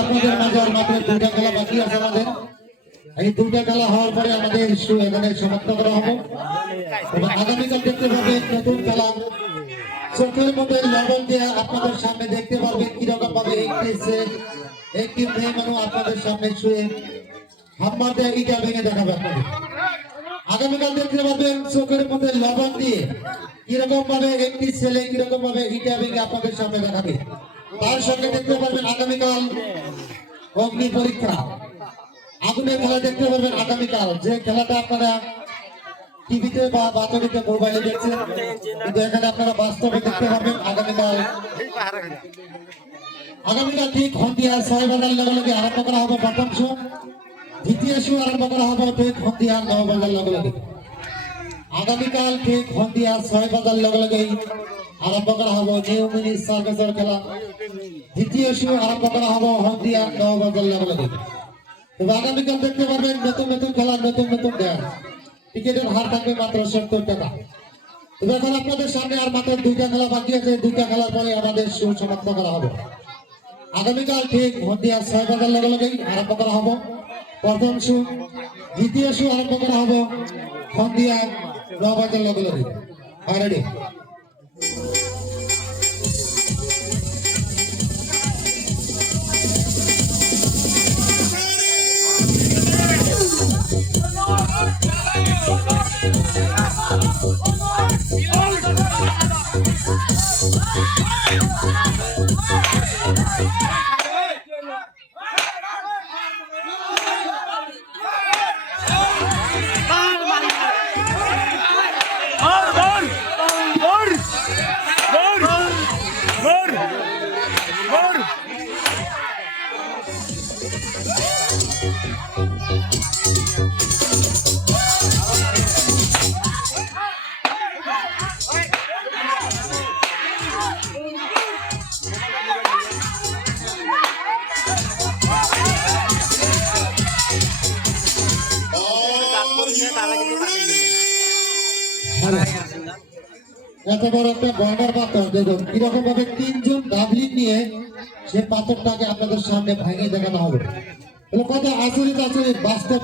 আপনাদের মাঝে আর মাত্র দুটা খেলা বাকি আছে আমাদের। এই দুটা খেলা হওয়ার পরে আমাদের এখানে সমাপ্ত করা হবে এবং আগামীকাল দেখতে পাবেন নতুন খেলা চোখের মধ্যে লবণ দিয়ে আপনাদের সামনে দেখতে পারবেন কিরকম ভাবে একটি মেয়ে মানুষ আপনাদের সামনে শুয়ে হাম্মার দিয়ে ইটা ভেঙে দেখাবে আপনাদের। আগামীকাল দেখতে পাবেন চোখের মধ্যে লবণ দিয়ে কিরকম ভাবে একটি ছেলে কিরকম ভাবে ইটা ভেঙে আপনাদের সামনে দেখাবে। তার সঙ্গে দেখতে পারবেন আগামীকাল অগ্নি পরীক্ষা আগুনের খেলা দেখতে পারবেন আগামীকাল, যে খেলাটা আপনারা টিভিতে বা বাতরিতে মোবাইলে দেখছেন কিন্তু এখানে আপনারা বাস্তবে দেখতে পারবেন আগামীকাল ঠিক সন্ধিয়া 6 বাজার লগে লগে আরম্ভ করা হবে প্রথম শো, দ্বিতীয় শো আরম্ভ করা হবে ঠিক সন্ধিয়া 9 বাজার লগে লগে। আগামীকাল ঠিক সন্ধিয়া 6 বাজার লগে লগেই আরম্ভ করা হবে নিউ মিনি সার্কাসের খেলা, দ্বিতীয় শো আরম্ভ করা হবে সন্ধিয়া 9 বাজার লগে লগে। তবে আগামীকাল দেখতে পারবেন নতুন নতুন খেলা, নতুন নতুন ড্যান্স। টিকিটের হার থাকবে মাত্র 70 টাকা। তবে এখন আপনাদের সামনে আর মাত্র দুইটা খেলা বাকি আছে, দুইটা খেলার পরে আমাদের শো সমাপ্ত করা হবে। আগামীকাল ঠিক সন্ধিয়া 6 বাজার লগে লগেই আরম্ভ করা হবে প্রথম শো, দ্বিতীয় শো আরম্ভ করা হবে সন্ধিয়া 9 বাজার লগে লগে। রেডি? এত বড় একটা বর্ডার পাথর দেখুন কিরকম ভাবে 3 জন ডাবলিং নিয়ে সে পাথরটাকে আপনাদের সামনে ভাঙিয়ে দেখানো হবে। কত আচরিত আচরিত বাস্তব।